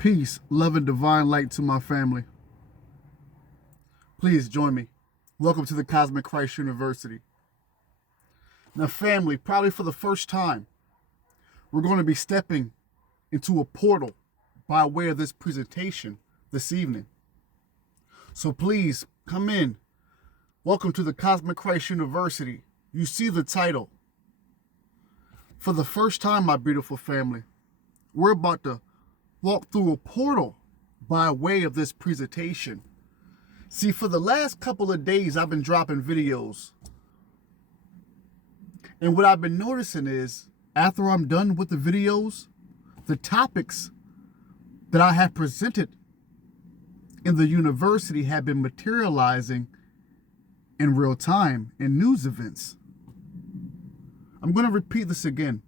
Peace, love, and divine light to my family. Please join me. Welcome to the Cosmic Christ University. Now, family, probably for the first time, we're going to be stepping into a portal by way of this presentation this evening. So please come in. Welcome to the Cosmic Christ University. You see the title. For the first time, my beautiful family, we're about to walk through a portal by way of this presentation. See, for the last couple of days, I've been dropping videos. And what I've been noticing is, after I'm done with the videos, the topics that I have presented in the university have been materializing in real time in news events. I'm going to repeat this again.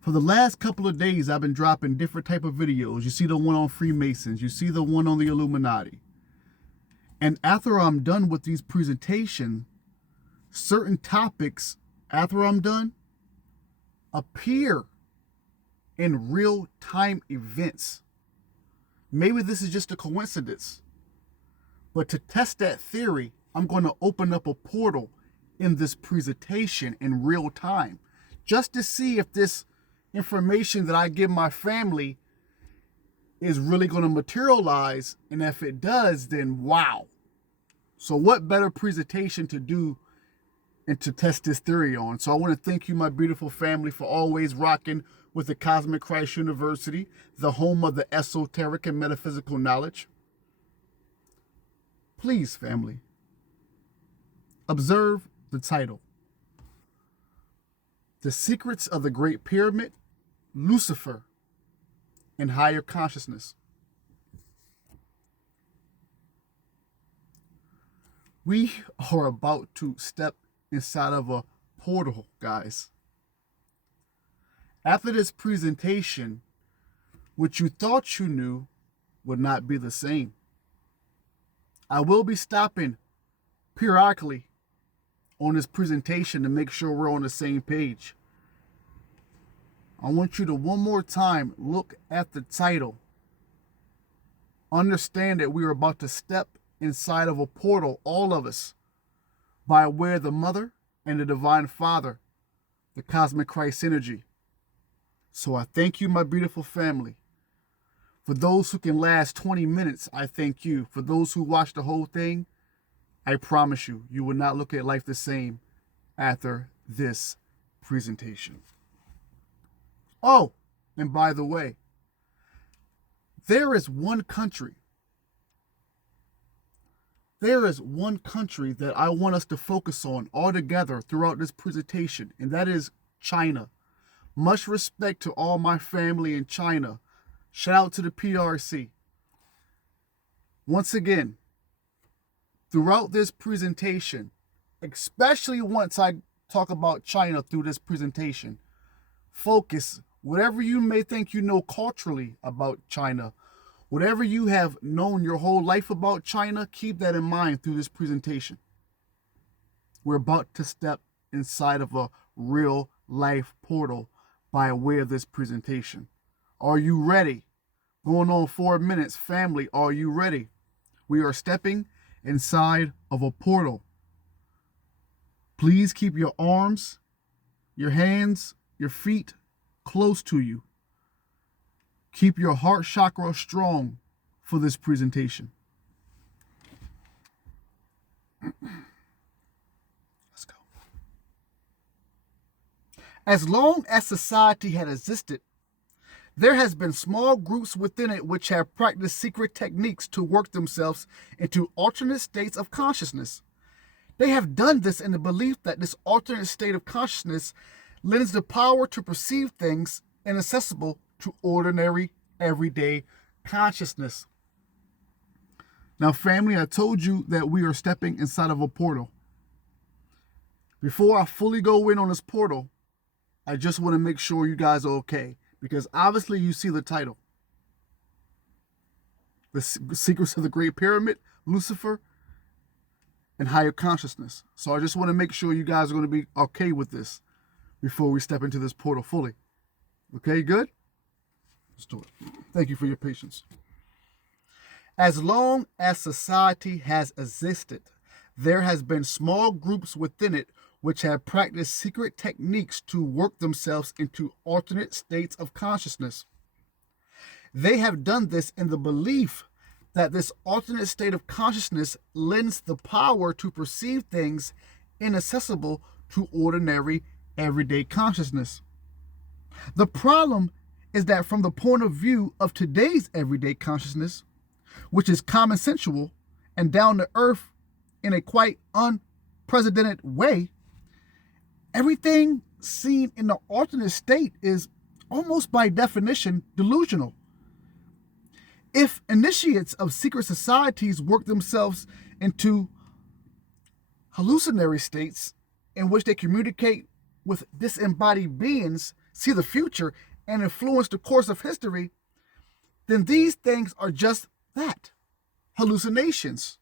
For the last couple of days, I've been dropping different type of videos. You see the one on Freemasons. You see the one on the Illuminati. And after I'm done with these presentations, certain topics, after I'm done, appear in real-time events. Maybe this is just a coincidence. But to test that theory, I'm going to open up a portal in this presentation in real time, just to see if this information that I give my family is really going to materialize. And if it does, then wow. So what better presentation to do and to test this theory on? So I want to thank you, my beautiful family, for always rocking with the Cosmic Christ University, the home of the esoteric and metaphysical knowledge. Please, family, observe the title. The Secrets of the Great Pyramid, Lucifer, and Higher Consciousness. We are about to step inside of a portal, guys. After this presentation, what you thought you knew would not be the same. I will be stopping periodically on this presentation to make sure we're on the same page. I want you to one more time look at the title. Understand that we are about to step inside of a portal, all of us, by way of the Mother and the Divine Father, the Cosmic Christ energy. So I thank you, my beautiful family. For those who can last 20 minutes, I thank you. For those who watch the whole thing, I promise you, you will not look at life the same after this presentation. Oh, and by the way, there is one country that I want us to focus on all together throughout this presentation, and that is China. Much respect to all my family in China. Shout out to the PRC. Once again, throughout this presentation, especially once I talk about China through this presentation, focus whatever you may think you know culturally about China, whatever you have known your whole life about China, keep that in mind through this presentation. We're about to step inside of a real life portal by way of this presentation. Are you ready? Going on 4 minutes, family, are you ready? We are stepping inside of a portal. Please keep your arms, your hands, your feet close to you. Keep your heart chakra strong for this presentation. Let's go. As long as society had existed, there has been small groups within it which have practiced secret techniques to work themselves into alternate states of consciousness. They have done this in the belief that this alternate state of consciousness lends the power to perceive things inaccessible to ordinary, everyday consciousness. Now, family, I told you that we are stepping inside of a portal. Before I fully go in on this portal, I just want to make sure you guys are okay, because obviously you see the title. The Secrets of the Great Pyramid, Lucifer, and Higher Consciousness. So I just want to make sure you guys are going to be okay with this before we step into this portal fully. Okay, good? Let's do it. Thank you for your patience. As long as society has existed, there has been small groups within it which have practiced secret techniques to work themselves into alternate states of consciousness. They have done this in the belief that this alternate state of consciousness lends the power to perceive things inaccessible to ordinary, everyday consciousness. The problem is that from the point of view of today's everyday consciousness, which is common sensual and down to earth in a quite unprecedented way, everything seen in the alternate state is almost by definition delusional. If initiates of secret societies work themselves into hallucinatory states in which they communicate with disembodied beings, see the future, and influence the course of history, then these things are just that, hallucinations.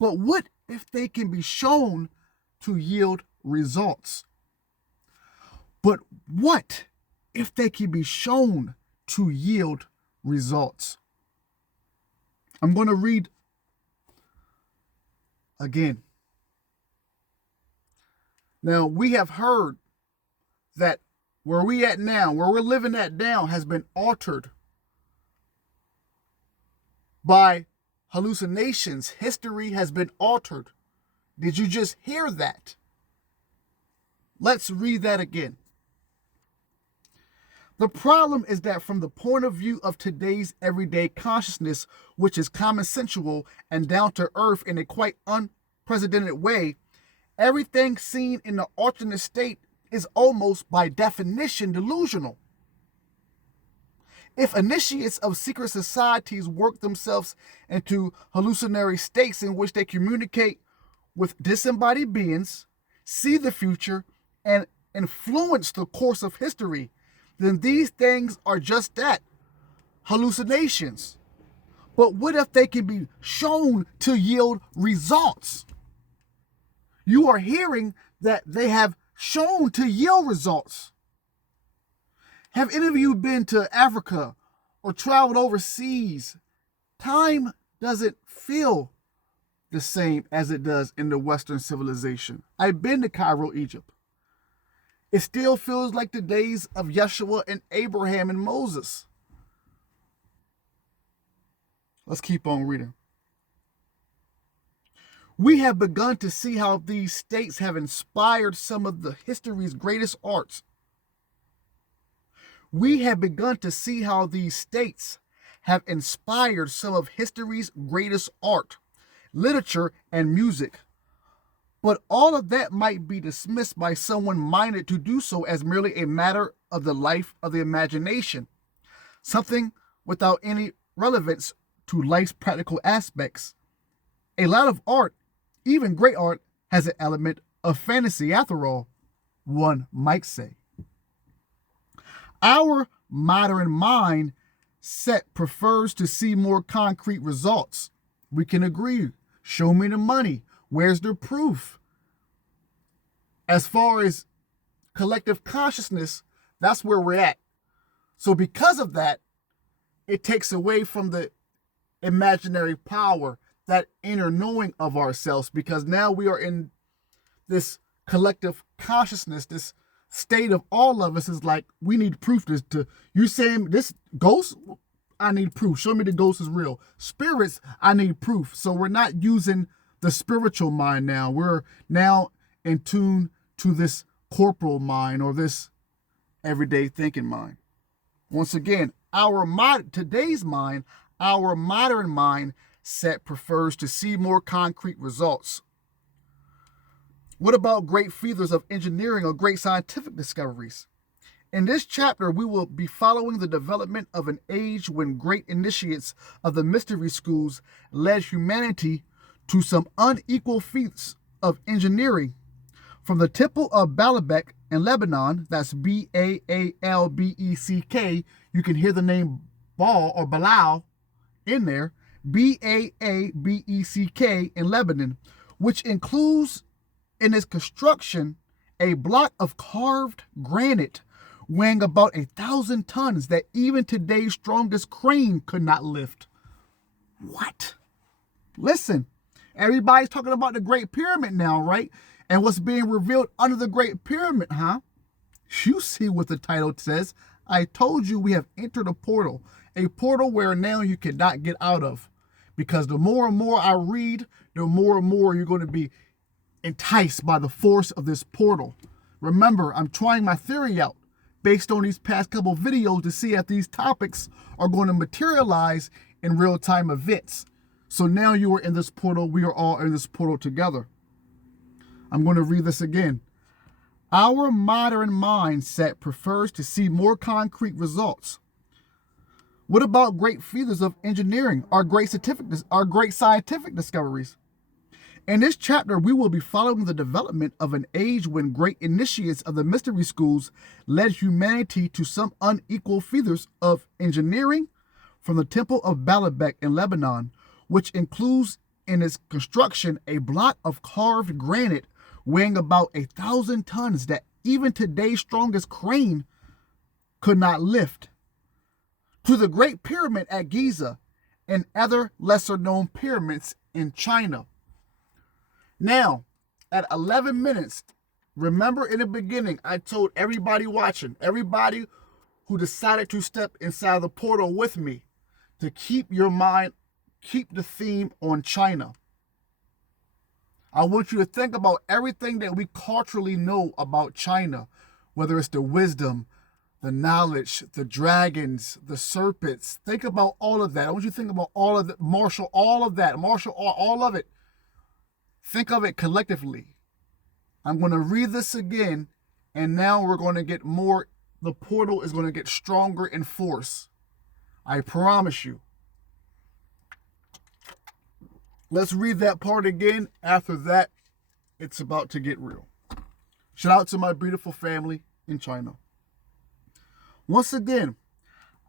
But what if they can be shown to yield results? But what if they can be shown to yield results? I'm going to read again. Now, we have heard that where we at now, where we're living at now, has been altered by hallucinations. History has been altered. Did you just hear that? Let's read that again. The problem is that from the point of view of today's everyday consciousness, which is common sensual and down to earth in a quite unprecedented way, everything seen in the alternate state is almost by definition delusional. If initiates of secret societies work themselves into hallucinatory states in which they communicate with disembodied beings, see the future, and influence the course of history, then these things are just that, hallucinations. But what if they can be shown to yield results? You are hearing that they have shown to yield results. Have any of you been to Africa or traveled overseas? Time doesn't feel the same as it does in the Western civilization. I've been to Cairo, Egypt. It still feels like the days of Yeshua and Abraham and Moses. Let's keep on reading. We have begun to see how these states have inspired some of the history's greatest arts. We have begun to see how these states have inspired some of history's greatest art, literature, and music. But all of that might be dismissed by someone minded to do so as merely a matter of the life of the imagination, something without any relevance to life's practical aspects. A lot of art, even great art, has an element of fantasy after all, one might say. Our modern mind set prefers to see more concrete results. We can agree. Show me the money. Where's the proof? As far as collective consciousness, that's where we're at. So because of that, it takes away from the imaginary power, that inner knowing of ourselves, because now we are in this collective consciousness, this state of all of us is like, we need proof to you saying this ghost, I need proof. Show me the ghost is real. Spirits, I need proof. So we're not using the spiritual mind now. We're now in tune to this corporal mind or this everyday thinking mind. Once again, today's mind, our modern mind set prefers to see more concrete results. What about great features of engineering or great scientific discoveries? In this chapter, we will be following the development of an age when great initiates of the mystery schools led humanity to some unequal feats of engineering. From the temple of Baalbek in Lebanon, that's Baalbeck, you can hear the name Baal or Balal in there, Baalbeck in Lebanon, which includes in its construction a block of carved granite weighing about 1,000 tons that even today's strongest crane could not lift. What? Listen, everybody's talking about the Great Pyramid now, right? And what's being revealed under the Great Pyramid, huh? You see what the title says. I told you we have entered a portal where now you cannot get out of. Because the more and more I read, the more and more you're going to be enticed by the force of this portal. Remember, I'm trying my theory out based on these past couple videos to see if these topics are going to materialize in real-time events. So now you are in this portal. We are all in this portal together. I'm going to read this again. Our modern mindset prefers to see more concrete results. What about great feats of engineering or great scientific discoveries? In this chapter, we will be following the development of an age when great initiates of the mystery schools led humanity to some unequal feats of engineering, from the Temple of Baalbek in Lebanon, which includes in its construction a block of carved granite weighing about 1,000 tons that even today's strongest crane could not lift, to the Great Pyramid at Giza and other lesser-known pyramids in China. Now, at 11 minutes, remember in the beginning, I told everybody watching, everybody who decided to step inside the portal with me, to keep your mind, keep the theme on China. I want you to think about everything that we culturally know about China, whether it's the wisdom, the knowledge, the dragons, the serpents. Think about all of that. I want you to think about all of that, marshal all of that, marshal all of it. Think of it collectively. I'm going to read this again, and now we're going to get more. The portal is going to get stronger in force. I promise you. Let's read that part again. After that, it's about to get real. Shout out to my beautiful family in China. Once again,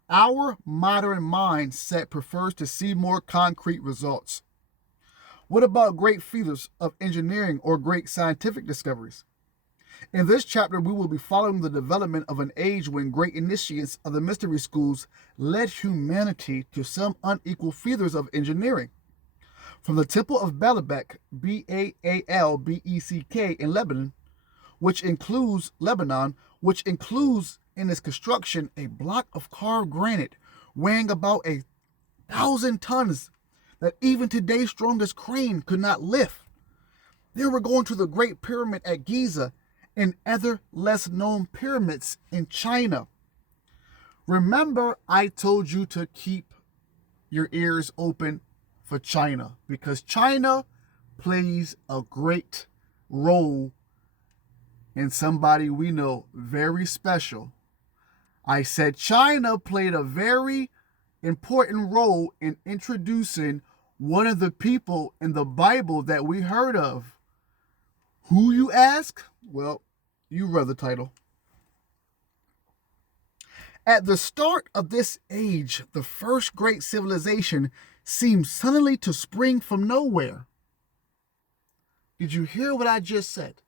our modern mindset prefers to see more concrete results. What about great feats of engineering or great scientific discoveries? In this chapter, we will be following the development of an age when great initiates of the mystery schools led humanity to some unequal feats of engineering. From the Temple of Baalbek, Baalbek in Lebanon, which includes in its construction a block of carved granite weighing about 1,000 tons that even today's strongest crane could not lift. Then we're going to the Great Pyramid at Giza and other less known pyramids in China. Remember, I told you to keep your ears open for China, because China plays a great role in somebody we know very special. I said China played a very important role in introducing one of the people in the Bible that we heard of. Who, you ask? Well, you read the title. At the start of this age, the first great civilization seemed suddenly to spring from nowhere. Did you hear what I just said?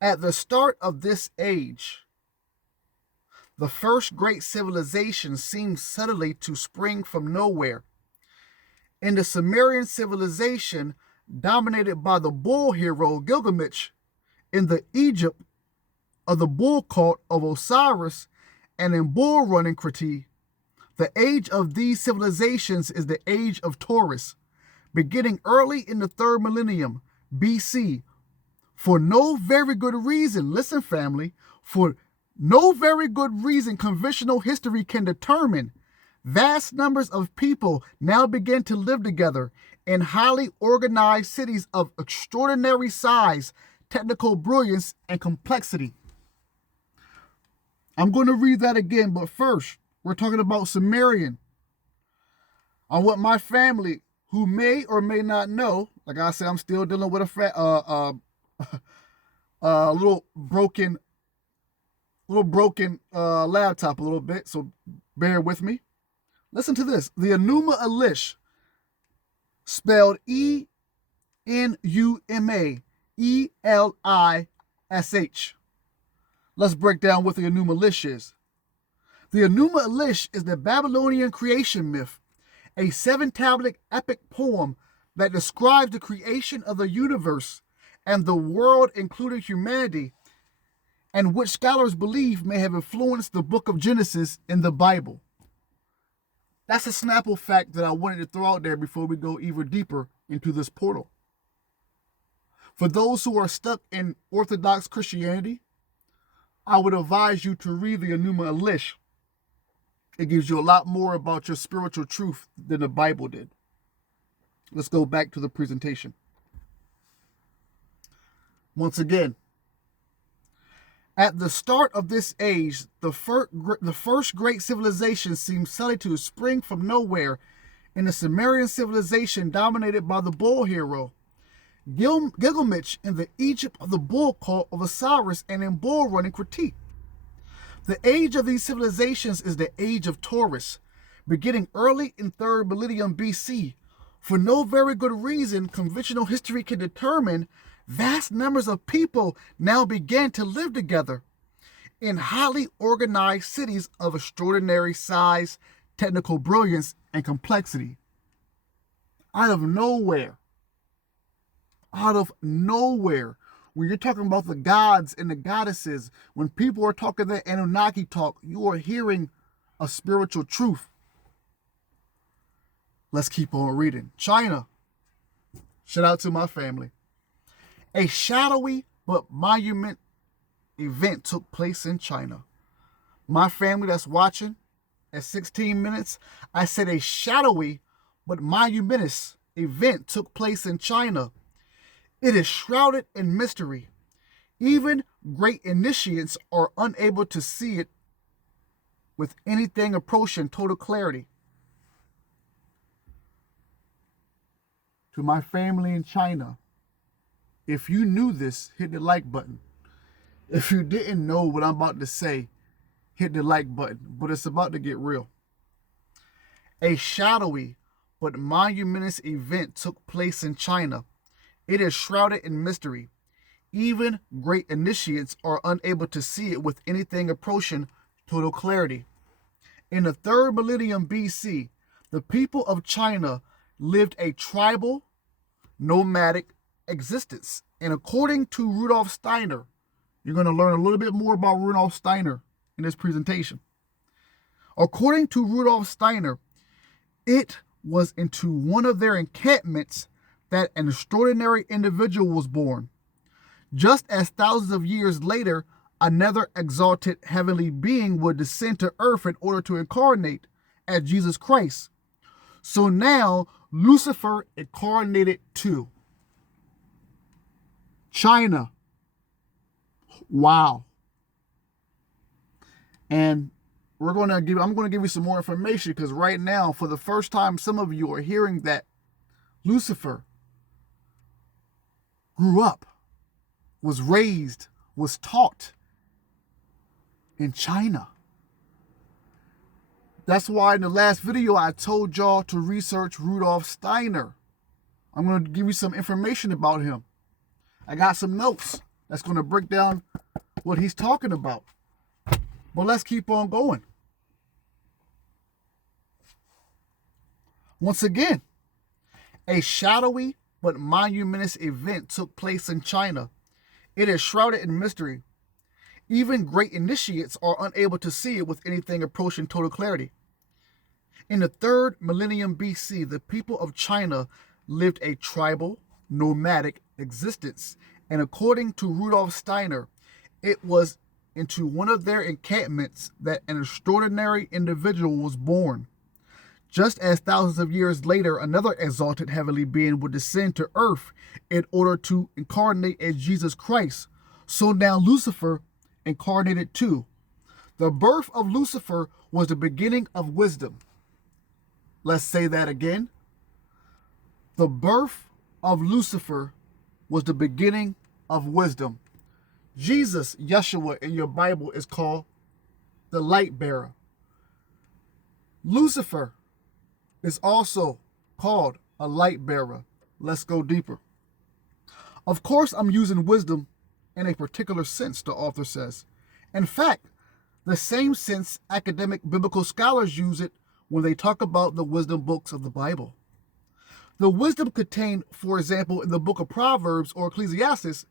At the start of this age, the first great civilization seemed suddenly to spring from nowhere. In the Sumerian civilization, dominated by the bull hero Gilgamesh, in the Egypt of the bull cult of Osiris, and in bull running Crete, the age of these civilizations is the age of Taurus, beginning early in the 3rd millennium BC. For no very good reason, listen family, for no very good reason conventional history can determine, vast numbers of people now begin to live together in highly organized cities of extraordinary size, technical brilliance, and complexity. I'm going to read that again, but first, we're talking about Sumerian. I want my family, who may or may not know, like I said, I'm still dealing with a little broken laptop a little bit, so bear with me. Listen to this. The Enuma Elish, spelled Enuma Elish. Let's break down what the Enuma Elish is. The Enuma Elish is the Babylonian creation myth, a 7-tablet epic poem that describes the creation of the universe and the world, including humanity, and which scholars believe may have influenced the book of Genesis in the Bible. That's a Snapple fact that I wanted to throw out there before we go even deeper into this portal. For those who are stuck in Orthodox Christianity, I would advise you to read the Enuma Elish. It gives you a lot more about your spiritual truth than the Bible did. Let's go back to the presentation. Once again, at the start of this age, the first great civilization seems suddenly to spring from nowhere in the Sumerian civilization dominated by the bull hero, Gilgamesh, in the Egypt of the bull cult of Osiris, and in bull running critique. The age of these civilizations is the age of Taurus, beginning early in 3rd millennium BC. For no very good reason conventional history can determine, vast numbers of people now began to live together in highly organized cities of extraordinary size, technical brilliance, and complexity. Out of nowhere, when you're talking about the gods and the goddesses, when people are talking that Anunnaki talk, you are hearing a spiritual truth. Let's keep on reading. China. Shout out to my family. A shadowy but monument event took place in China. My family that's watching at 16 minutes, I said a shadowy but monumentous event took place in China. It is shrouded in mystery. Even great initiates are unable to see it with anything approaching total clarity. To my family in China, if you knew this, hit the like button. If you didn't know what I'm about to say, hit the like button. But it's about to get real. A shadowy but monumentous event took place in China. It is shrouded in mystery. Even great initiates are unable to see it with anything approaching total clarity. In the 3rd millennium BC, the people of China lived a tribal, nomadic existence. And according to Rudolf Steiner, you're going to learn a little bit more about Rudolf Steiner in this presentation. According to Rudolf Steiner, it was into one of their encampments that an extraordinary individual was born. Just as thousands of years later, another exalted heavenly being would descend to earth in order to incarnate as Jesus Christ. So now, Lucifer incarnated too. China. Wow. And I'm going to give you some more information, because right now, for the first time, some of you are hearing that Lucifer grew up, was raised, was taught in China. That's why in the last video I told y'all to research Rudolf Steiner. I'm going to give you some information about him. I got some notes that's going to break down what he's talking about. But let's keep on going. Once again, a shadowy but monumentous event took place in China. It is shrouded in mystery. Even great initiates are unable to see it with anything approaching total clarity. In the 3rd millennium BC, the people of China lived a tribal, nomadic existence. And according to Rudolf Steiner, it was into one of their encampments that an extraordinary individual was born. Just as thousands of years later, another exalted heavenly being would descend to earth in order to incarnate as Jesus Christ. So now Lucifer incarnated too. The birth of Lucifer was the beginning of wisdom. Let's say that again. The birth of Lucifer was the beginning of wisdom. Jesus, Yeshua, in your Bible is called the light bearer. Lucifer is also called a light bearer. Let's go deeper. Of course, I'm using wisdom in a particular sense, the author says. In fact, the same sense academic biblical scholars use it when they talk about the wisdom books of the Bible. The wisdom contained, for example, in the book of Proverbs or Ecclesiastes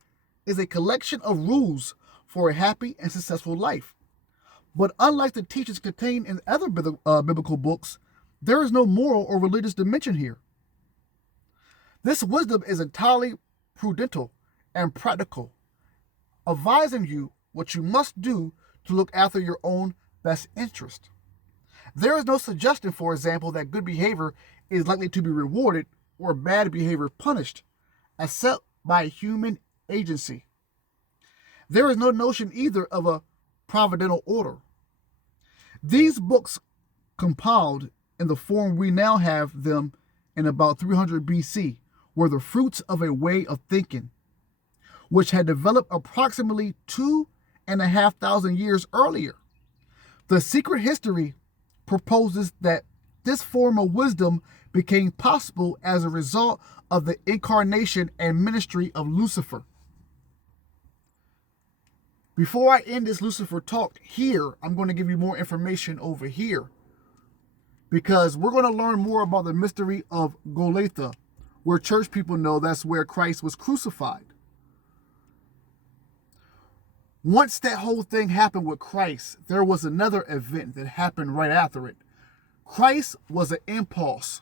is a collection of rules for a happy and successful life. But unlike the teachings contained in other biblical books, there is no moral or religious dimension here. This wisdom is entirely prudential and practical, advising you what you must do to look after your own best interest. There is no suggestion, for example, that good behavior is likely to be rewarded or bad behavior punished, except by human agency. There is no notion either of a providential order. These books, compiled in the form we now have them in about 300 BC, were the fruits of a way of thinking, which had developed approximately 2,500 years earlier. The Secret History proposes that this form of wisdom became possible as a result of the incarnation and ministry of Lucifer. Before I end this Lucifer talk here, I'm going to give you more information over here, because we're going to learn more about the mystery of Golgotha, where church people know that's where Christ was crucified. Once that whole thing happened with Christ, there was another event that happened right after it. Christ was an impulse.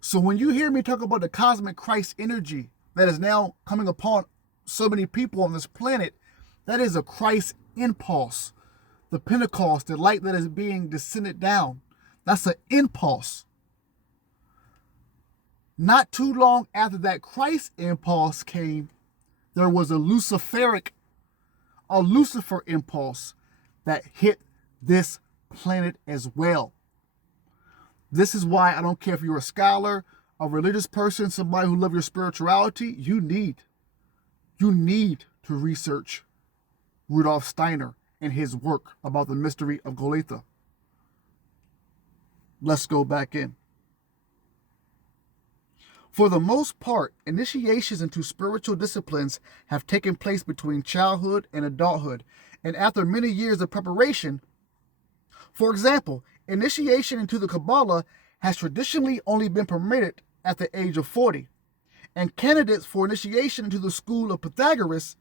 So when you hear me talk about the cosmic Christ energy that is now coming upon so many people on this planet, that is a Christ impulse. The Pentecost, the light that is being descended down, that's an impulse. Not too long after that Christ impulse came, there was a Lucifer impulse that hit this planet as well. This is why I don't care if you're a scholar, a religious person, somebody who loves your spirituality, you need to research Rudolf Steiner and his work about the mystery of Golgotha. Let's go back in. For the most part, initiations into spiritual disciplines have taken place between childhood and adulthood, and after many years of preparation. For example, initiation into the Kabbalah has traditionally only been permitted at the age of 40, and candidates for initiation into the school of Pythagoras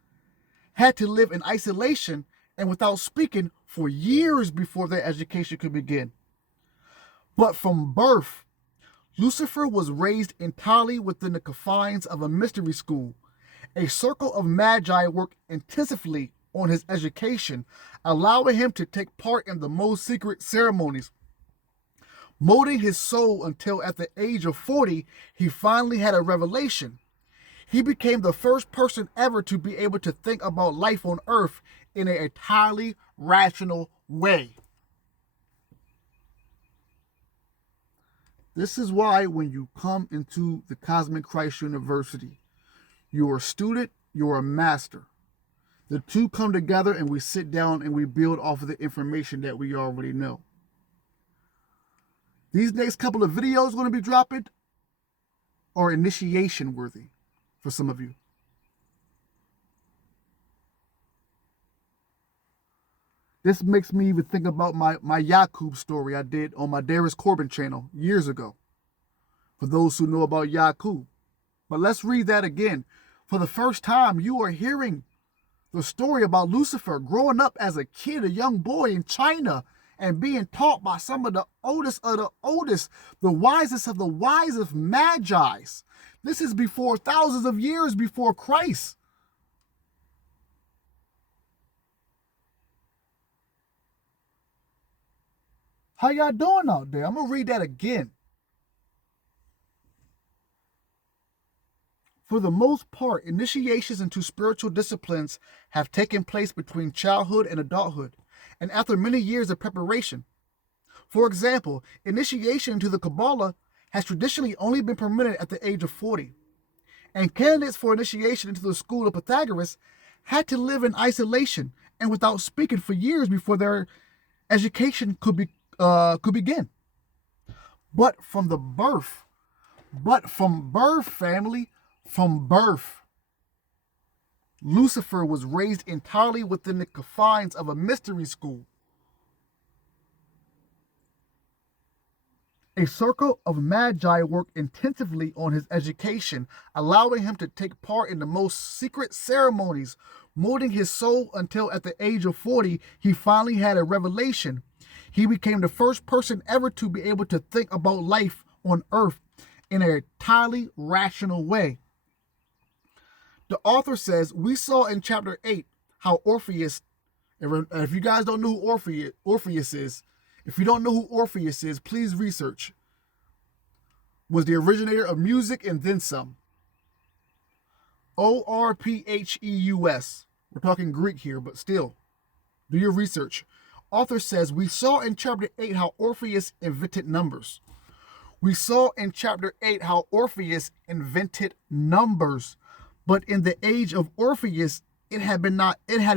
had to live in isolation and without speaking for years before their education could begin. But from birth, Lucifer was raised entirely within the confines of a mystery school. A circle of magi worked intensively on his education, allowing him to take part in the most secret ceremonies, molding his soul until at the age of 40, he finally had a revelation. He became the first person ever to be able to think about life on Earth in an entirely rational way. This is why when you come into the Cosmic Christ University, you're a student, you're a master. The two come together and we sit down and we build off of the information that we already know. These next couple of videos going to be dropping are initiation worthy for some of you. This makes me even think about my Yakub story I did on my Darius Corbin channel years ago, for those who know about Yakub. But let's read that again. For the first time, you are hearing the story about Lucifer growing up as a kid, a young boy in China, and being taught by some of the oldest of the oldest, the wisest of the wisest magi's. This is before thousands of years before Christ. How y'all doing out there? I'm going to read that again. For the most part, initiations into spiritual disciplines have taken place between childhood and adulthood, and after many years of preparation. For example, initiation into the Kabbalah has traditionally only been permitted at the age of 40, and candidates for initiation into the school of Pythagoras had to live in isolation and without speaking for years before their education could begin. But from birth, family, from birth, Lucifer was raised entirely within the confines of a mystery school. A circle of magi worked intensively on his education, allowing him to take part in the most secret ceremonies, molding his soul until at the age of 40, he finally had a revelation. He became the first person ever to be able to think about life on earth in an entirely rational way. The author says, we saw in chapter 8 how Orpheus, if you guys don't know who Orpheus is, if you don't know who Orpheus is, please research, was the originator of music and then some. Orpheus. We're talking Greek here, but still, do your research. Author says, we saw in chapter 8 how Orpheus invented numbers. We saw in chapter 8 how Orpheus invented numbers. But in the age of Orpheus, it had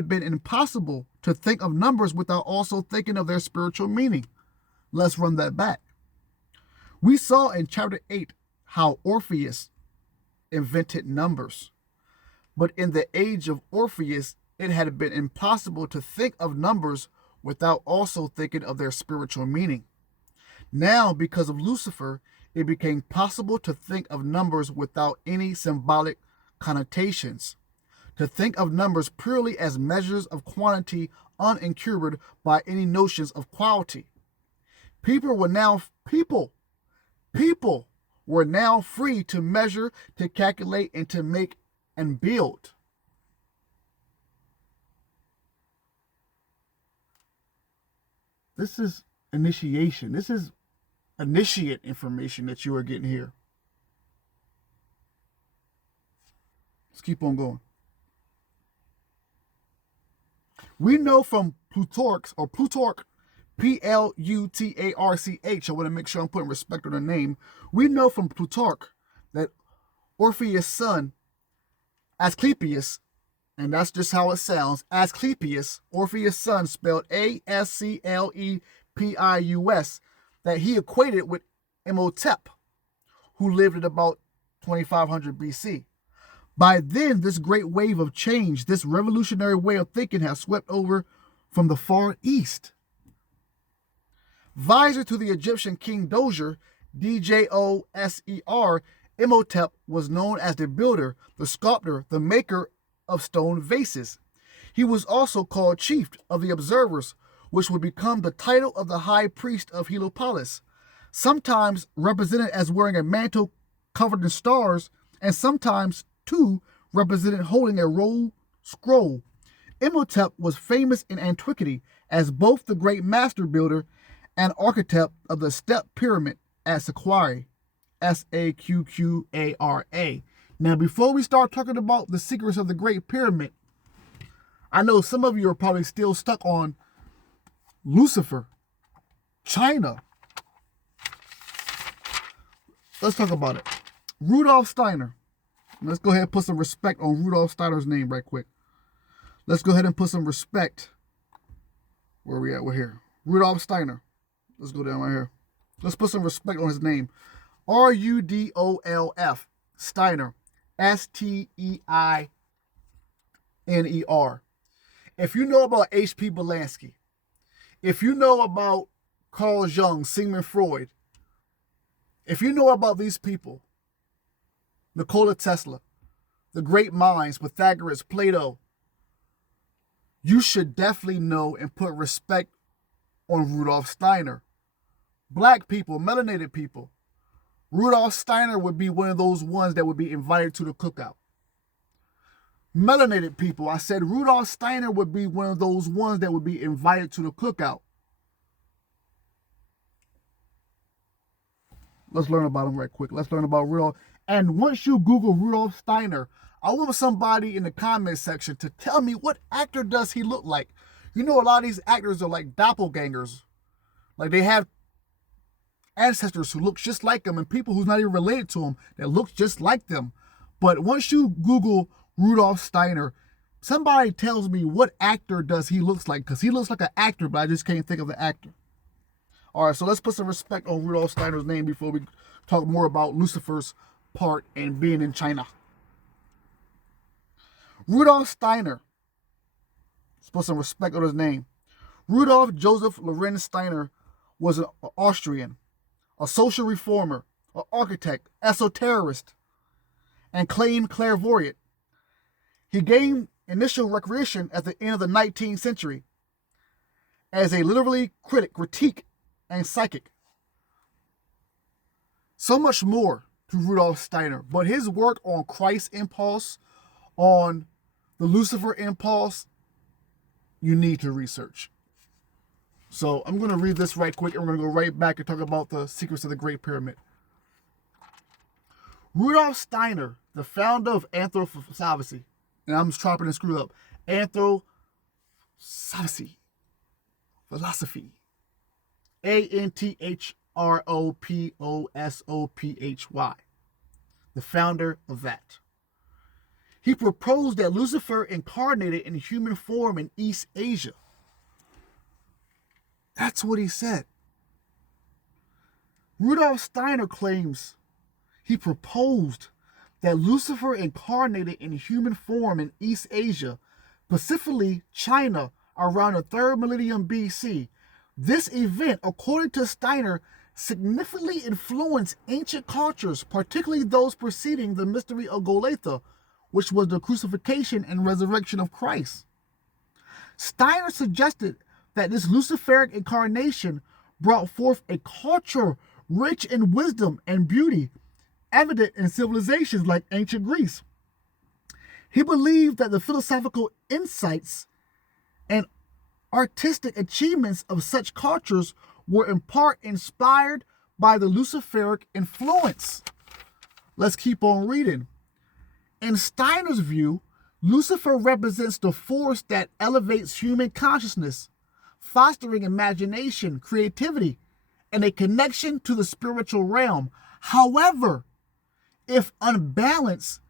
been impossible to think of numbers without also thinking of their spiritual meaning. Let's run that back. We saw in chapter 8 how Orpheus invented numbers. But in the age of Orpheus, it had been impossible to think of numbers without also thinking of their spiritual meaning. Now, because of Lucifer, it became possible to think of numbers without any symbolic connotations, to think of numbers purely as measures of quantity unencumbered by any notions of quality. People were now free to measure, to calculate, and to make and build. This is initiation. This is initiate information that you are getting here. Let's keep on going. We know from Plutarch, Plutarch, I want to make sure I'm putting respect on the name. We know from Plutarch that Orpheus' son, Asclepius, and that's just how it sounds, Asclepius, Orpheus' son, spelled Asclepius, that he equated with Imhotep, who lived at about 2500 BC. By then, this great wave of change, this revolutionary way of thinking has swept over from the far east. Visor to the Egyptian king Dozier, Djoser, Imhotep was known as the builder, the sculptor, the maker of stone vases. He was also called chief of the observers, which would become the title of the high priest of Heliopolis, sometimes represented as wearing a mantle covered in stars, and sometimes too represented holding a rolled scroll. Imhotep was famous in antiquity as both the great master builder and architect of the step pyramid at Saqqara, Saqqara. Now, before we start talking about the secrets of the Great Pyramid, I know some of you are probably still stuck on Lucifer, China. Let's talk about it. Rudolf Steiner. Let's go ahead and put some respect on Rudolf Steiner's name right quick. Let's go ahead and put some respect. Where are we at? We're here. Rudolf Steiner. Let's go down right here. Let's put some respect on his name. Rudolf Steiner. Steiner. If you know about H.P. Blavatsky, if you know about Carl Jung, Sigmund Freud, if you know about these people, Nikola Tesla, the great minds, Pythagoras, Plato, you should definitely know and put respect on Rudolf Steiner. Black people, melanated people, Rudolf Steiner would be one of those ones that would be invited to the cookout. Melanated people, I said Rudolf Steiner would be one of those ones that would be invited to the cookout. Let's learn about him right quick. Let's learn about Rudolf. And once you Google Rudolf Steiner, I want somebody in the comment section to tell me what actor does he look like. You know, a lot of these actors are like doppelgangers. Like they have ancestors who look just like them and people who's not even related to them that look just like them. But once you Google Rudolf Steiner, somebody tells me what actor does he looks like, because he looks like an actor, but I just can't think of the actor. All right, so let's put some respect on Rudolf Steiner's name before we talk more about Lucifer's part and being in China. Rudolf Steiner, let's put some respect on his name. Rudolf Joseph Lorenz Steiner was an Austrian, a social reformer, an architect, esoterist, and claimed clairvoyant. He gained initial recognition at the end of the 19th century as a literary critique, and psychic. So much more to Rudolf Steiner, but his work on Christ impulse, on the Lucifer impulse, you need to research. So I'm going to read this right quick, and we're going to go right back and talk about the secrets of the Great Pyramid. Rudolf Steiner, the founder of Anthroposophy, and I'm chopping and screwed up, Anthroposophy, philosophy, Anthroposophy, the founder of that. He proposed that Lucifer incarnated in human form in East Asia. That's what he said. Rudolf Steiner claims he proposed that Lucifer incarnated in human form in East Asia, specifically China, around the 3rd millennium BC. This event, according to Steiner, significantly influenced ancient cultures, particularly those preceding the mystery of Golgotha, which was the crucifixion and resurrection of Christ. Steiner suggested that this Luciferic incarnation brought forth a culture rich in wisdom and beauty, evident in civilizations like ancient Greece. He believed that the philosophical insights and artistic achievements of such cultures were in part inspired by the Luciferic influence. Let's keep on reading. In Steiner's view, Lucifer represents the force that elevates human consciousness, fostering imagination, creativity, and a connection to the spiritual realm. However, if unbalanced,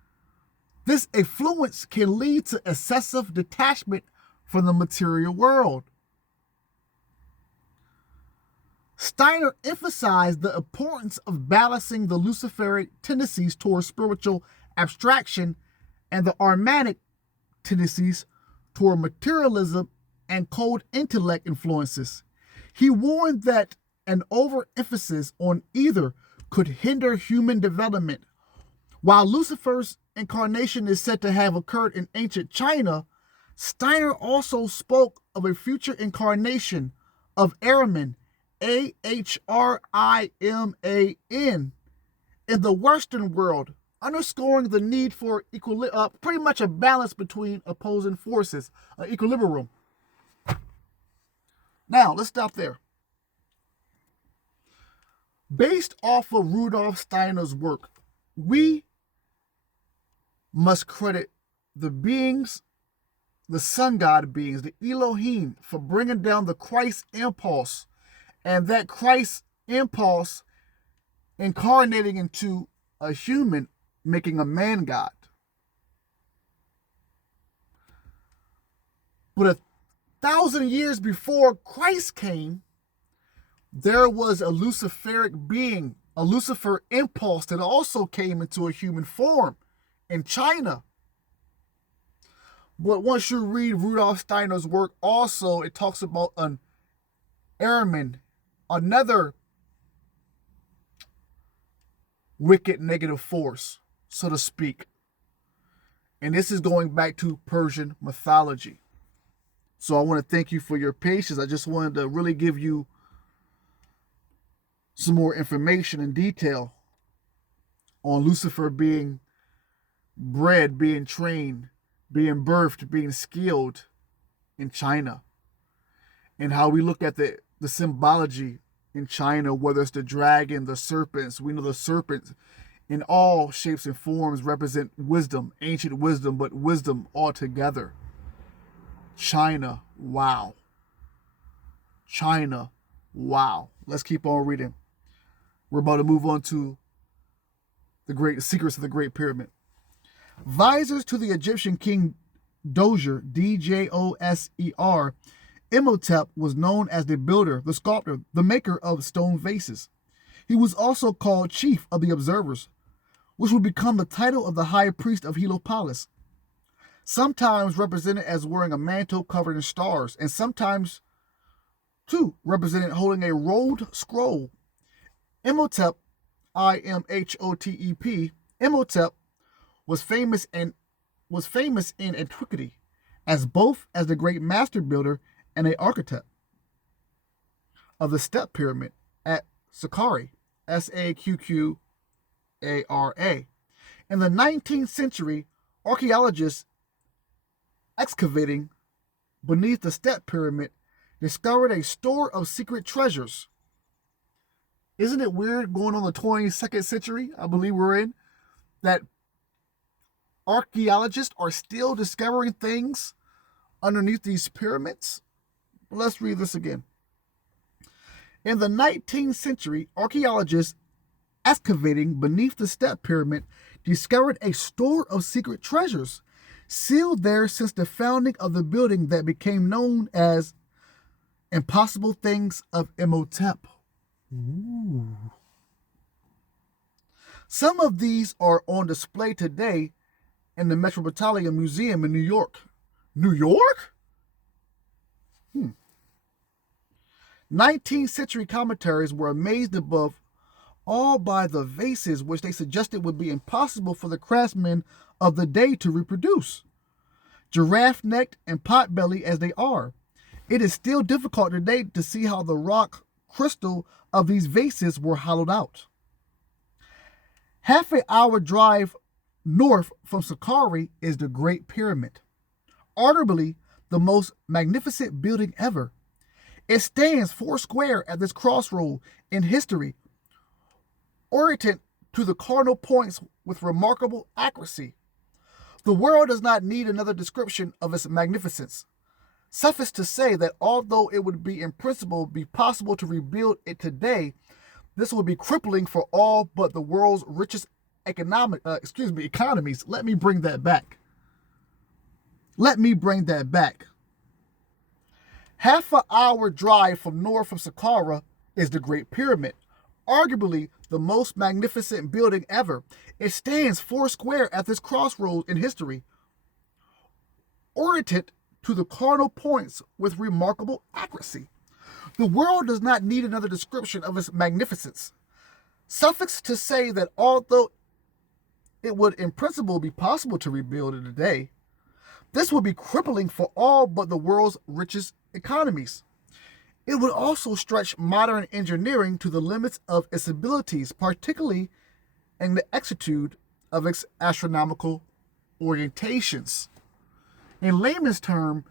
this influence can lead to excessive detachment from the material world. Steiner emphasized the importance of balancing the Luciferic tendencies towards spiritual abstraction and the Armanic tendencies toward materialism and cold intellect influences. He warned that an overemphasis on either could hinder human development. While Lucifer's incarnation is said to have occurred in ancient China, Steiner also spoke of a future incarnation of Ahriman, Ahriman, in the Western world, underscoring the need for pretty much a balance between opposing forces, equilibrium. Now, let's stop there. Based off of Rudolf Steiner's work, we must credit the beings, the sun god beings, the Elohim, for bringing down the Christ impulse, and that Christ impulse incarnating into a human, making a man god. But 1,000 years before Christ came, there was a Luciferic being, a Lucifer impulse that also came into a human form in China. But once you read Rudolf Steiner's work, also it talks about an Ahriman, another wicked negative force, so to speak. And this is going back to Persian mythology. So I want to thank you for your patience. I just wanted to really give you some more information and detail on Lucifer being bred, being trained, being birthed, being skilled in China. And how we look at the symbology in China, whether it's the dragon, the serpents. We know the serpents in all shapes and forms represent wisdom, ancient wisdom, but wisdom altogether. China, wow. China, wow. Let's keep on reading. We're about to move on to the great secrets of the Great Pyramid. Visors to the Egyptian king Djoser, Djoser, Imhotep was known as the builder, the sculptor, the maker of stone vases. He was also called chief of the observers, which would become the title of the high priest of Heliopolis. sometimes represented as wearing a mantle covered in stars, and sometimes, too, represented holding a rolled scroll. Imhotep, Imhotep, Imhotep was famous in antiquity as both as the great master builder and a architect of the step pyramid at Saqqara, Saqqara. In the 19th century, archaeologists excavating beneath the step pyramid discovered a store of secret treasures. Isn't it weird going on the 22nd century, I believe we're in, that archaeologists are still discovering things underneath these pyramids? Let's read this again. In the 19th century, archaeologists excavating beneath the step pyramid discovered a store of secret treasures sealed there since the founding of the building that became known as Impossible Things of Imhotep. Ooh. Some of these are on display today in the Metropolitan Museum in New York. New York? 19th century commentaries were amazed above all by the vases which they suggested would be impossible for the craftsmen of the day to reproduce. Giraffe-necked and pot-bellied as they are, it is still difficult today to see how the rock crystal of these vases were hollowed out. Half an hour drive north from Saqqara is the Great Pyramid, arguably the most magnificent building ever. It stands four square at this crossroad in history, oriented to the cardinal points with remarkable accuracy. The world does not need another description of its magnificence. Suffice to say that although it would be in principle be possible to rebuild it today, this would be crippling for all but the world's richest economies. Let me bring that back. Half an hour drive from north from Saqqara is the Great Pyramid, arguably the most magnificent building ever. It stands four square at this crossroads in history, oriented to the cardinal points with remarkable accuracy. The world does not need another description of its magnificence. Suffice to say that although it would in principle be possible to rebuild it today, this would be crippling for all but the world's richest economies. It would also stretch modern engineering to the limits of its abilities, particularly in the exactitude of its astronomical orientations. In layman's term,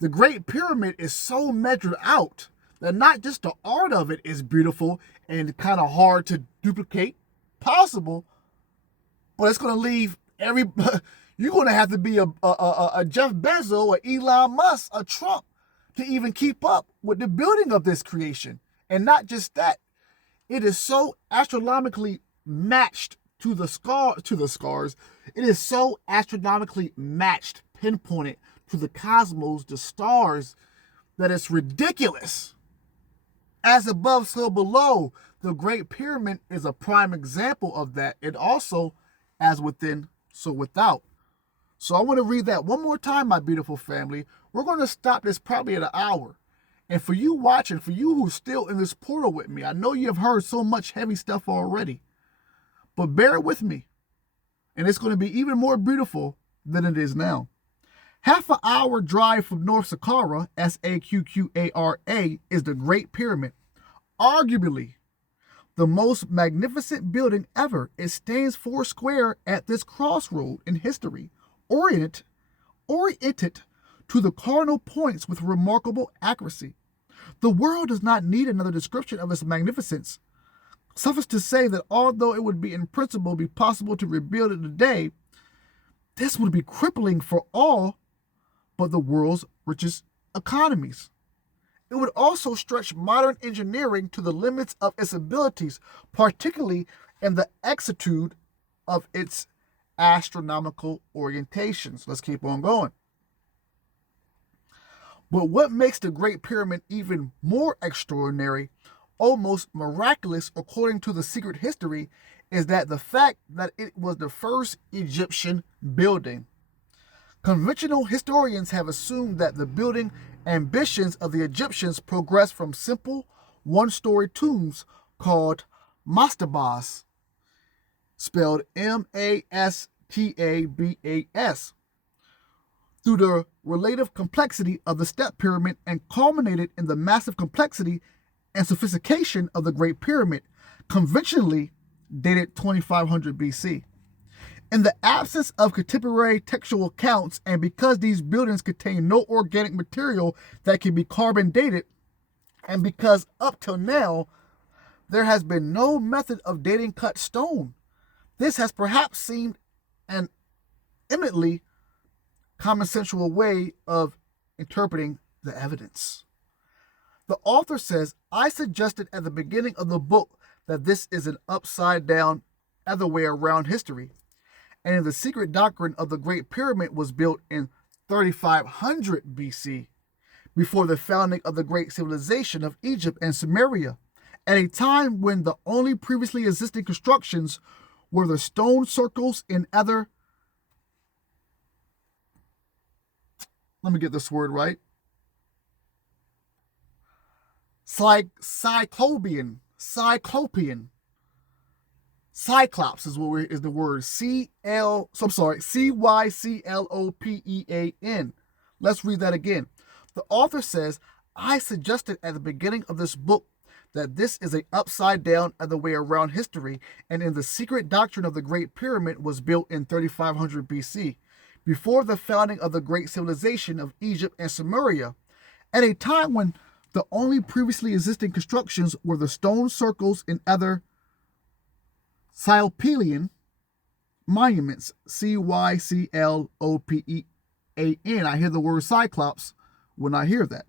the Great Pyramid is so measured out that not just the art of it is beautiful and kind of hard to duplicate, possible, but it's going to leave you're going to have to be a Jeff Bezos, a Elon Musk, a Trump to even keep up with the building of this creation. And not just that, it is so astronomically matched to the scars. It is so astronomically matched, pinpointed to the cosmos, the stars, that it's ridiculous. As above, so below. The Great Pyramid is a prime example of that. And also, as within, so without. So I want to read that one more time, my beautiful family. We're going to stop this probably at an hour. And for you watching, for you who's still in this portal with me, I know you have heard so much heavy stuff already. But bear with me. And it's going to be even more beautiful than it is now. Half an hour drive from North Saqqara, Saqqara, is the Great Pyramid. Arguably the most magnificent building ever. It stands four square at this crossroad in history, oriented to the cardinal points with remarkable accuracy. The world does not need another description of its magnificence. Suffice to say that although it would be in principle be possible to rebuild it today, this would be crippling for all but the world's richest economies. It would also stretch modern engineering to the limits of its abilities, particularly in the exactitude of its astronomical orientations. Let's keep on going. But what makes the Great Pyramid even more extraordinary, almost miraculous according to the secret history, is that the fact that it was the first Egyptian building. Conventional historians have assumed that the building ambitions of the Egyptians progressed from simple one-story tombs called mastabas, spelled Mastabas, through the relative complexity of the step pyramid and culminated in the massive complexity and sophistication of the Great Pyramid, conventionally dated 2500 BC. In the absence of contemporary textual accounts, and because these buildings contain no organic material that can be carbon dated, and because up till now there has been no method of dating cut stone, this has perhaps seemed an eminently commonsensual way of interpreting the evidence. The author says, I suggested at the beginning of the book that this is an upside down, other way around history, and the secret doctrine of the Great Pyramid was built in 3500 BC, before the founding of the great civilization of Egypt and Sumeria, at a time when the only previously existing constructions were the stone circles in other, let me get this word right, Cyclopean, Cyclops is the word Cyclopean. Let's read that again. The author says, I suggested at the beginning of this book that this is a upside down other way around history, and in the secret doctrine of the Great Pyramid was built in 3500 BC, before the founding of the great civilization of Egypt and Sumeria, at a time when the only previously existing constructions were the stone circles in other Cyclopean monuments, Cyclopean. I hear the word Cyclops when I hear that.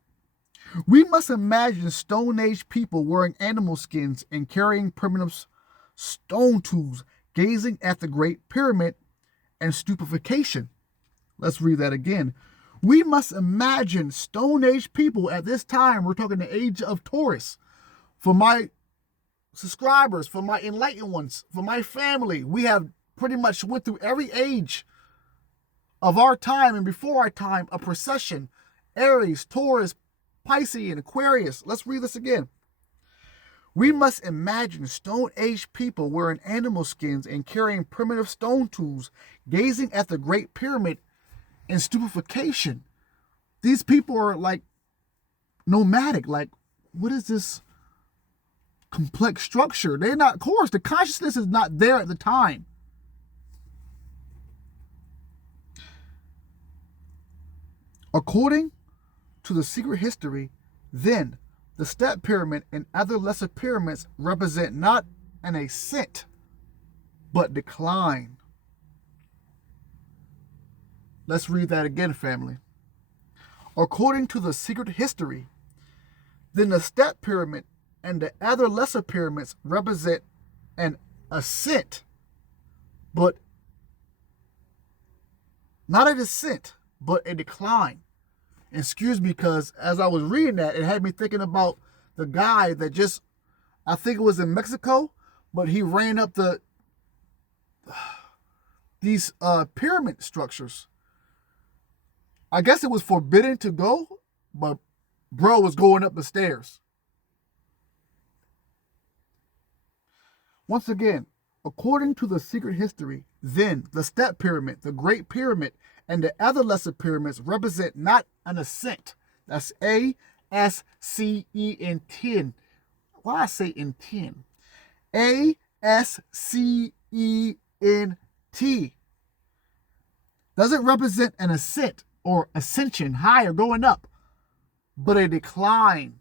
We must imagine Stone Age people wearing animal skins and carrying primitive stone tools, gazing at the Great Pyramid and stupefaction. Let's read that again. We must imagine Stone Age people at this time, we're talking the age of Taurus. For my subscribers, for my enlightened ones, for my family, we have pretty much went through every age of our time and before our time, a procession, Aries, Taurus, Pisces, and Aquarius. Let's read this again. We must imagine Stone Age people wearing animal skins and carrying primitive stone tools, gazing at the Great Pyramid in stupefaction. These people are like nomadic. Like, what is this complex structure? They're not, of course, the consciousness is not there at the time. According to the secret history, then the step pyramid and other lesser pyramids represent not an ascent, but decline. Let's read that again, family. According to the secret history, then the step pyramid and the other lesser pyramids represent an ascent, but not a descent, but a decline. Excuse me, because as I was reading that, it had me thinking about the guy that just, I think it was in Mexico, but he ran up these pyramid structures. I guess it was forbidden to go, but bro was going up the stairs. Once again, according to the secret history, then the step pyramid, the Great Pyramid, and the other lesser pyramids represent not an ascent. That's A-S-C-E-N-T. Why I say in 10? A-S-C-E-N-T. Doesn't represent an ascent or ascension, higher, going up, but a decline.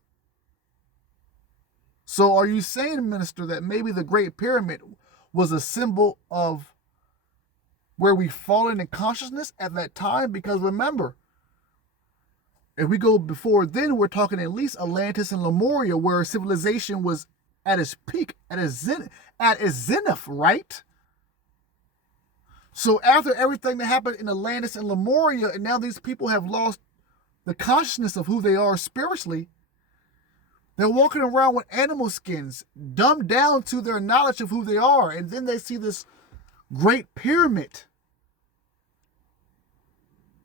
So are you saying, Minister, that maybe the Great Pyramid was a symbol of where we fallen in consciousness at that time? Because remember, if we go before then, we're talking at least Atlantis and Lemuria, where civilization was at its peak, at its zenith, right? So after everything that happened in Atlantis and Lemuria, and now these people have lost the consciousness of who they are spiritually, they're walking around with animal skins, dumbed down to their knowledge of who they are. And then they see this Great Pyramid.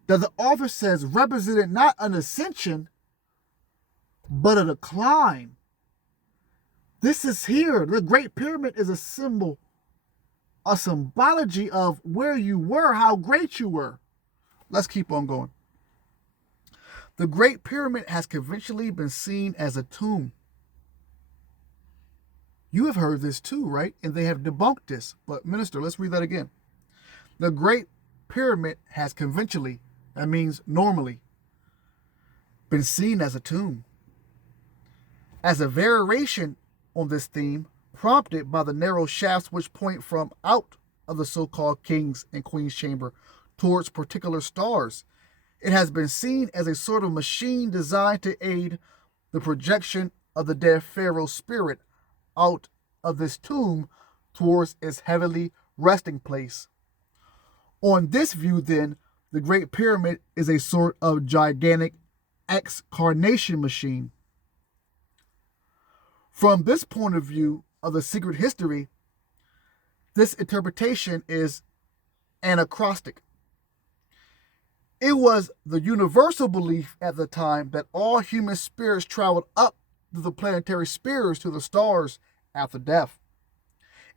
that the author says represented not an ascension, but a decline. This is here. The Great Pyramid is a symbol, a symbology of where you were, how great you were. Let's keep on going. The Great Pyramid has conventionally been seen as a tomb. You have heard this too, right? And they have debunked this. But minister, let's read that again. The Great Pyramid has conventionally, that means normally, been seen as a tomb. As a variation on this theme, prompted by the narrow shafts which point from out of the so-called king's and queen's chamber towards particular stars, it has been seen as a sort of machine designed to aid the projection of the dead pharaoh's spirit out of this tomb towards its heavenly resting place. On this view, then, the Great Pyramid is a sort of gigantic excarnation machine. From this point of view of the secret history, this interpretation is anachronistic. It was the universal belief at the time that all human spirits traveled up through the planetary spheres to the stars after death.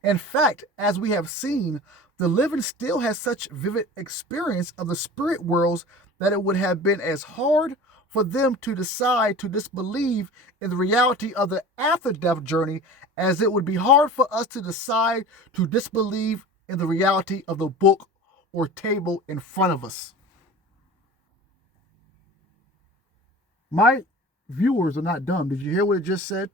In fact, as we have seen, the living still has such vivid experience of the spirit worlds that it would have been as hard for them to decide to disbelieve in the reality of the after-death journey as it would be hard for us to decide to disbelieve in the reality of the book or table in front of us. My viewers are not dumb. Did you hear what it just said?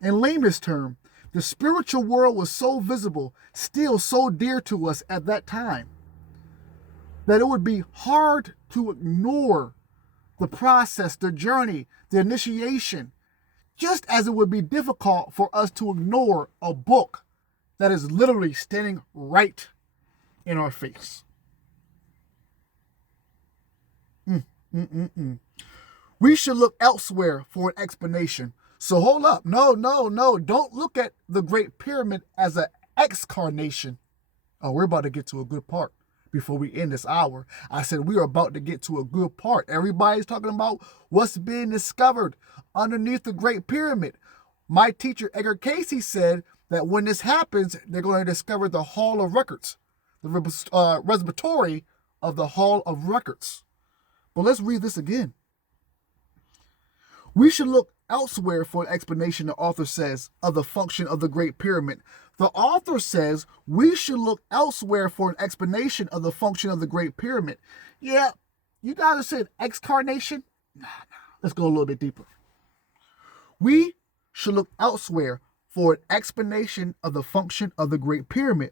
In layman's term, the spiritual world was so visible, still so dear to us at that time, that it would be hard to ignore the process, the journey, the initiation, just as it would be difficult for us to ignore a book that is literally standing right in our face. We should look elsewhere for an explanation. So hold up. No. Don't look at the Great Pyramid as an excarnation. Oh, we're about to get to a good part before we end this hour. I said we are about to get to a good part. Everybody's talking about what's being discovered underneath the Great Pyramid. My teacher, Edgar Casey, said that when this happens, they're going to discover the Hall of Records, the repository of the Hall of Records. But let's read this again. We should look elsewhere for an explanation, the author says, of the function of the Great Pyramid. The author says we should look elsewhere for an explanation of the function of the Great Pyramid. Yeah, you guys said excarnation? Nah. Let's go a little bit deeper. We should look elsewhere for an explanation of the function of the Great Pyramid.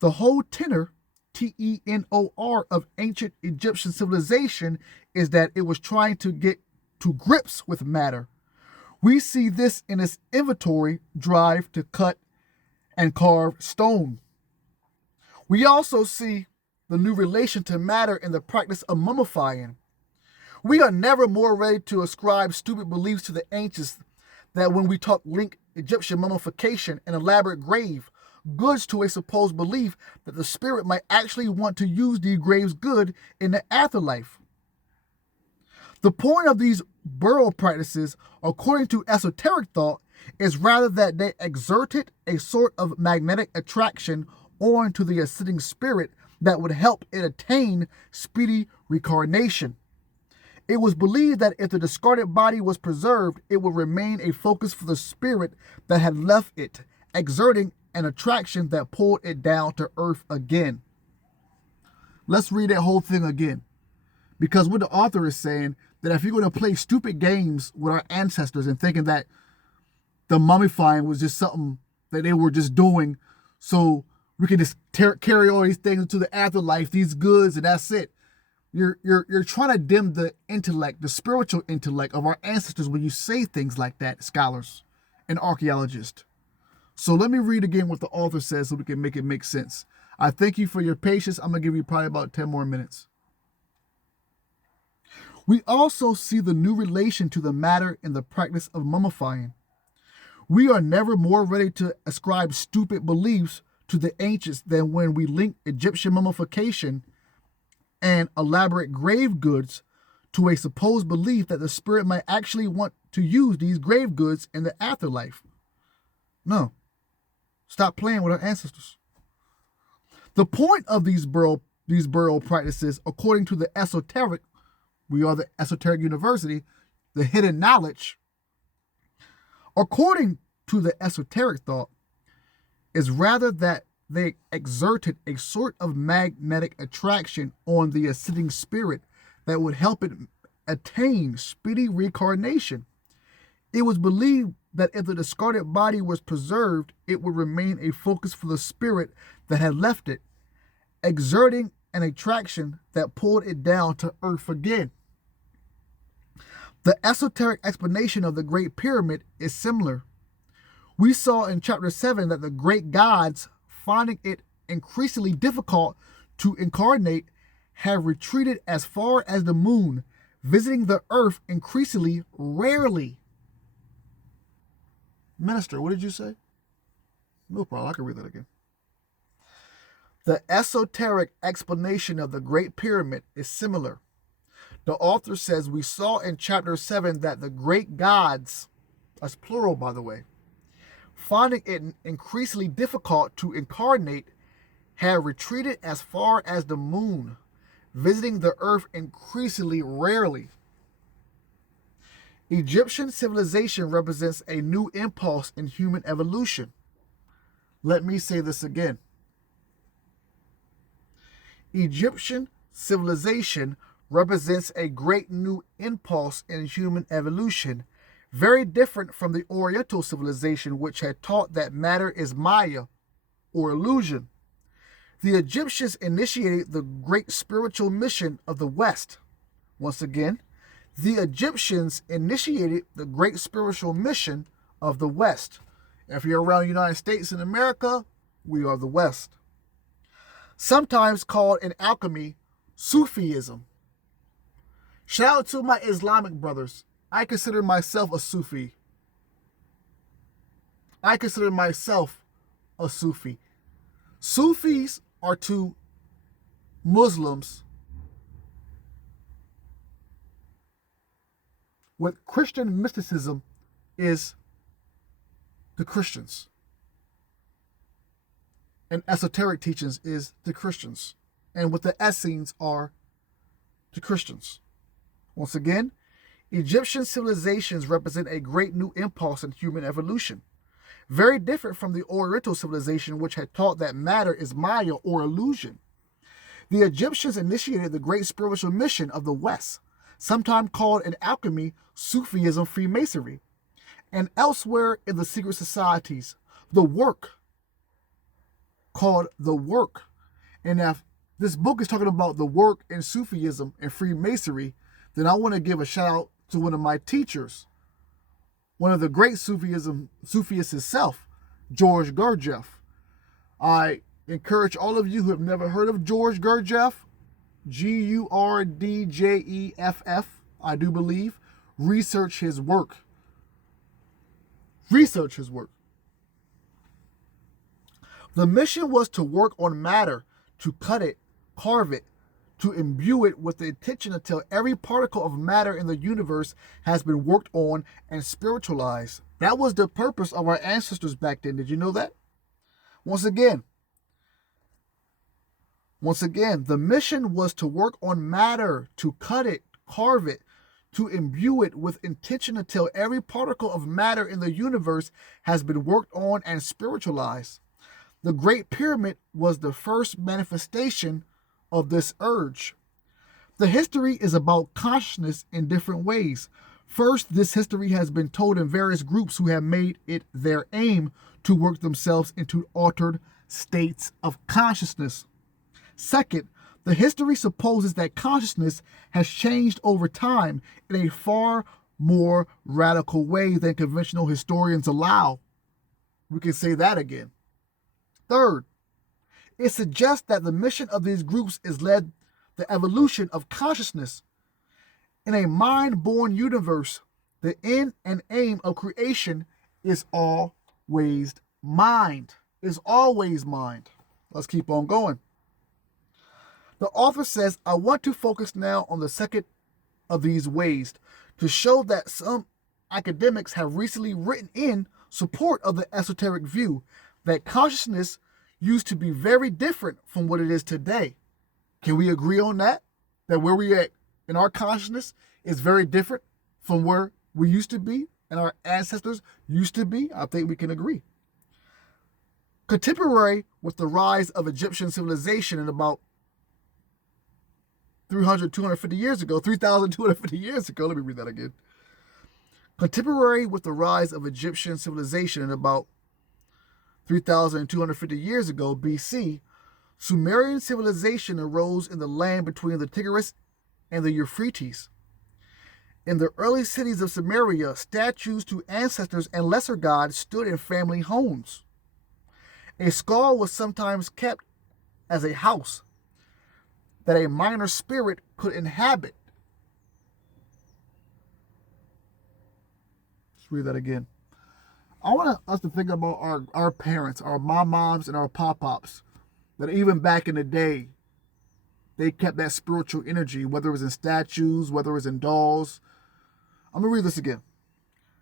The whole tenor, tenor, of ancient Egyptian civilization is that it was trying to get to grips with matter. We see this in its inventory drive to cut and carve stone. We also see the new relation to matter in the practice of mummifying. We are never more ready to ascribe stupid beliefs to the ancients that when we talk link Egyptian mummification and elaborate grave goods to a supposed belief that the spirit might actually want to use these graves good in the afterlife. The point of these burial practices, according to esoteric thought, is rather that they exerted a sort of magnetic attraction onto the ascending spirit that would help it attain speedy reincarnation. It was believed that if the discarded body was preserved, it would remain a focus for the spirit that had left it, exerting an attraction that pulled it down to earth again. Let's read that whole thing again. Because what the author is saying, that if you're going to play stupid games with our ancestors and thinking that the mummifying was just something that they were just doing so we can just carry all these things into the afterlife, these goods, and that's it. You're trying to dim the intellect, the spiritual intellect of our ancestors when you say things like that, scholars and archaeologists. So let me read again what the author says so we can make it make sense. I thank you for your patience. I'm going to give you probably about 10 more minutes. We also see the new relation to the matter in the practice of mummifying. We are never more ready to ascribe stupid beliefs to the ancients than when we link Egyptian mummification and elaborate grave goods to a supposed belief that the spirit might actually want to use these grave goods in the afterlife. No. Stop playing with our ancestors. The point of these burial practices, according to the esoteric, we are the esoteric university, the hidden knowledge, according to the esoteric thought, is rather that they exerted a sort of magnetic attraction on the ascending spirit that would help it attain speedy reincarnation. It was believed that if the discarded body was preserved, it would remain a focus for the spirit that had left it, exerting an attraction that pulled it down to earth again. The esoteric explanation of the Great Pyramid is similar. We saw in chapter 7 that the great gods, finding it increasingly difficult to incarnate, have retreated as far as the moon, visiting the earth increasingly rarely. Minister, what did you say? No problem, I can read that again. The esoteric explanation of the Great Pyramid is similar. The author says we saw in chapter 7 that the great gods, that's plural by the way, finding it increasingly difficult to incarnate, had retreated as far as the moon, visiting the earth increasingly rarely. Egyptian civilization represents a new impulse in human evolution. Let me say this again. Egyptian civilization represents a great new impulse in human evolution, very different from the Oriental civilization, which had taught that matter is Maya, or illusion. The Egyptians initiated the great spiritual mission of the West. Once again, the Egyptians initiated the great spiritual mission of the West. If you're around the United States and America, we are the West. Sometimes called in alchemy, Sufism. Shout out to my Islamic brothers. I consider myself a Sufi. Sufis are to Muslims what Christian mysticism is to Christians. And esoteric teachings is to Christians. And what the Essenes are to Christians. Once again, Egyptian civilizations represent a great new impulse in human evolution, very different from the Oriental civilization, which had taught that matter is Maya, or illusion. The Egyptians initiated the great spiritual mission of the West, sometimes called in alchemy Sufism, Freemasonry, and elsewhere in the secret societies, the work, called the work. And if this book is talking about the work in Sufism and Freemasonry, then I want to give a shout out to one of my teachers, one of the great Sufists himself, George Gurdjieff. I encourage all of you who have never heard of George Gurdjieff, Gurdjeff, I do believe, research his work. Research his work. The mission was to work on matter, to cut it, carve it, to imbue it with the intention until every particle of matter in the universe has been worked on and spiritualized. That was the purpose of our ancestors back then. Did you know that? Once again, the mission was to work on matter, to cut it, carve it, to imbue it with intention until every particle of matter in the universe has been worked on and spiritualized. The Great Pyramid was the first manifestation of this urge. The history is about consciousness in different ways. First, this history has been told in various groups who have made it their aim to work themselves into altered states of consciousness. Second, the history supposes that consciousness has changed over time in a far more radical way than conventional historians allow. We can say that again. Third, it suggests that the mission of these groups is led the evolution of consciousness. In a mind-born universe, the end and aim of creation is always mind. Is always mind. Let's keep on going. The author says, I want to focus now on the second of these ways to show that some academics have recently written in support of the esoteric view that consciousness used to be very different from what it is today. Can we agree on that? That where we at in our consciousness is very different from where we used to be and our ancestors used to be? I think we can agree. Contemporary with the rise of Egyptian civilization in about 250 years ago, 3,250 years ago, let me read that again. Contemporary with the rise of Egyptian civilization in about 3,250 years ago, BC, Sumerian civilization arose in the land between the Tigris and the Euphrates. In the early cities of Samaria, statues to ancestors and lesser gods stood in family homes. A skull was sometimes kept as a house that a minor spirit could inhabit. Let's read that again. I want us to think about our parents, our moms and our pop-pops, that even back in the day, they kept that spiritual energy, whether it was in statues, whether it was in dolls. I'm going to read this again.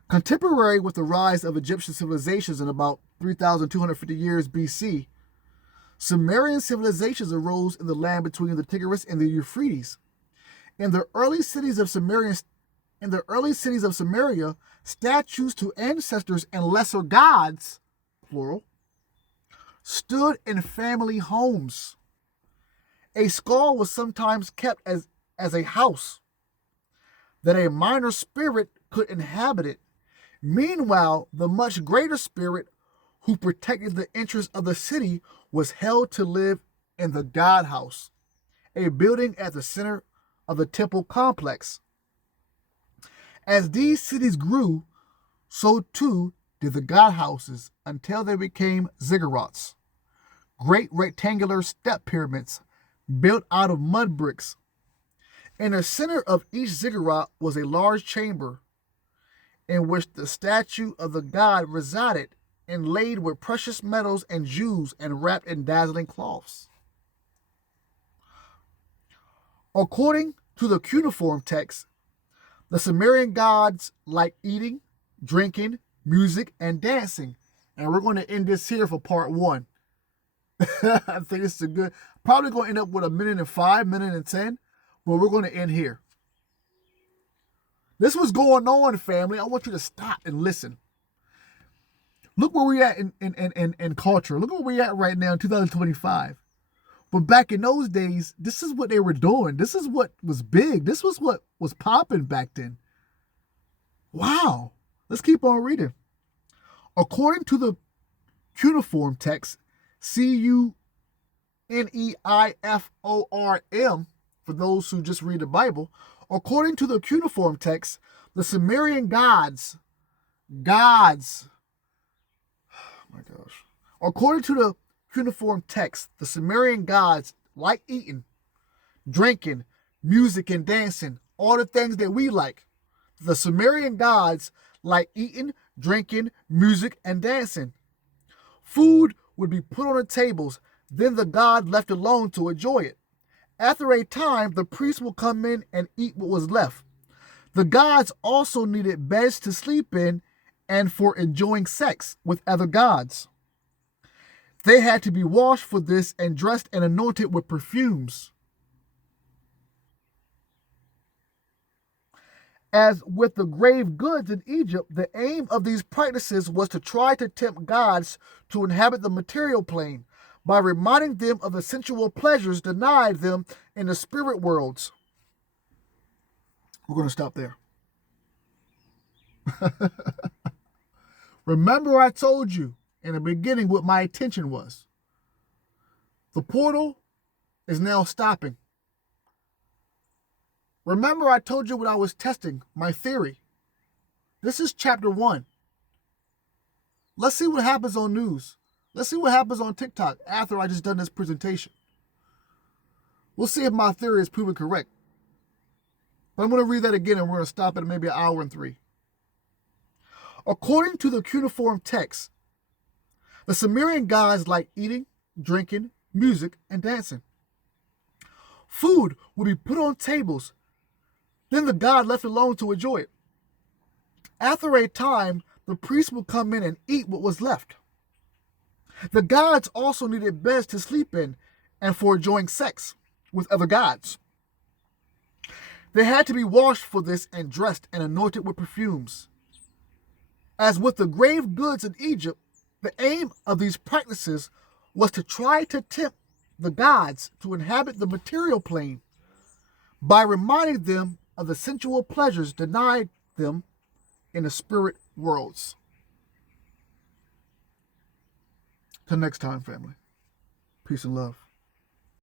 Contemporary with the rise of Egyptian civilizations in about 3,250 years BC, Sumerian civilizations arose in the land between the Tigris and the Euphrates. In the early cities of Samaria, statues to ancestors and lesser gods, plural, stood in family homes. A skull was sometimes kept as a house that a minor spirit could inhabit it. Meanwhile, the much greater spirit who protected the interests of the city was held to live in the God House, a building at the center of the temple complex. As these cities grew, so too did the God Houses until they became ziggurats, great rectangular step pyramids built out of mud bricks. In the center of each ziggurat was a large chamber in which the statue of the god resided, inlaid with precious metals and jewels and wrapped in dazzling cloths. According to the cuneiform text, the Sumerian gods liked eating, drinking, music, and dancing. And we're going to end this here for part 1. I think this is a good, probably going to end up with 1:05, 1:10, but we're going to end here. This was going on, family. I want you to stop and listen. Look where we're at in culture. Look where we're at right now in 2025. But back in those days, this is what they were doing. This is what was big. This was what was popping back then. Wow. Let's keep on reading. According to the cuneiform text, Cuneiform, for those who just read the Bible, according to the cuneiform text, the Sumerian gods, oh my gosh. According to the cuneiform text, the Sumerian gods like eating, drinking, music, and dancing, all the things that we like. The Sumerian gods like eating, drinking, music, and dancing. Food would be put on the tables, then the god left alone to enjoy it. After a time, the priest will come in and eat what was left. The gods also needed beds to sleep in and for enjoying sex with other gods. They had to be washed for this and dressed and anointed with perfumes. As with the grave goods in Egypt, the aim of these practices was to try to tempt gods to inhabit the material plane by reminding them of the sensual pleasures denied them in the spirit worlds. We're going to stop there. Remember, I told you in the beginning what my intention was. The portal is now stopping. Remember, I told you when I was testing my theory. This is chapter 1. Let's see what happens on news. Let's see what happens on TikTok after I just done this presentation. We'll see if my theory is proven correct. But I'm going to read that again and we're going to stop at maybe 1 hour and 3. According to the cuneiform text, the Sumerian gods like eating, drinking, music, and dancing. Food would be put on tables. Then the god left alone to enjoy it. After a time, the priest would come in and eat what was left. The gods also needed beds to sleep in and for enjoying sex with other gods. They had to be washed for this and dressed and anointed with perfumes. As with the grave goods in Egypt, the aim of these practices was to try to tempt the gods to inhabit the material plane by reminding them of the sensual pleasures denied them in the spirit worlds. Till next time, family. Peace and love.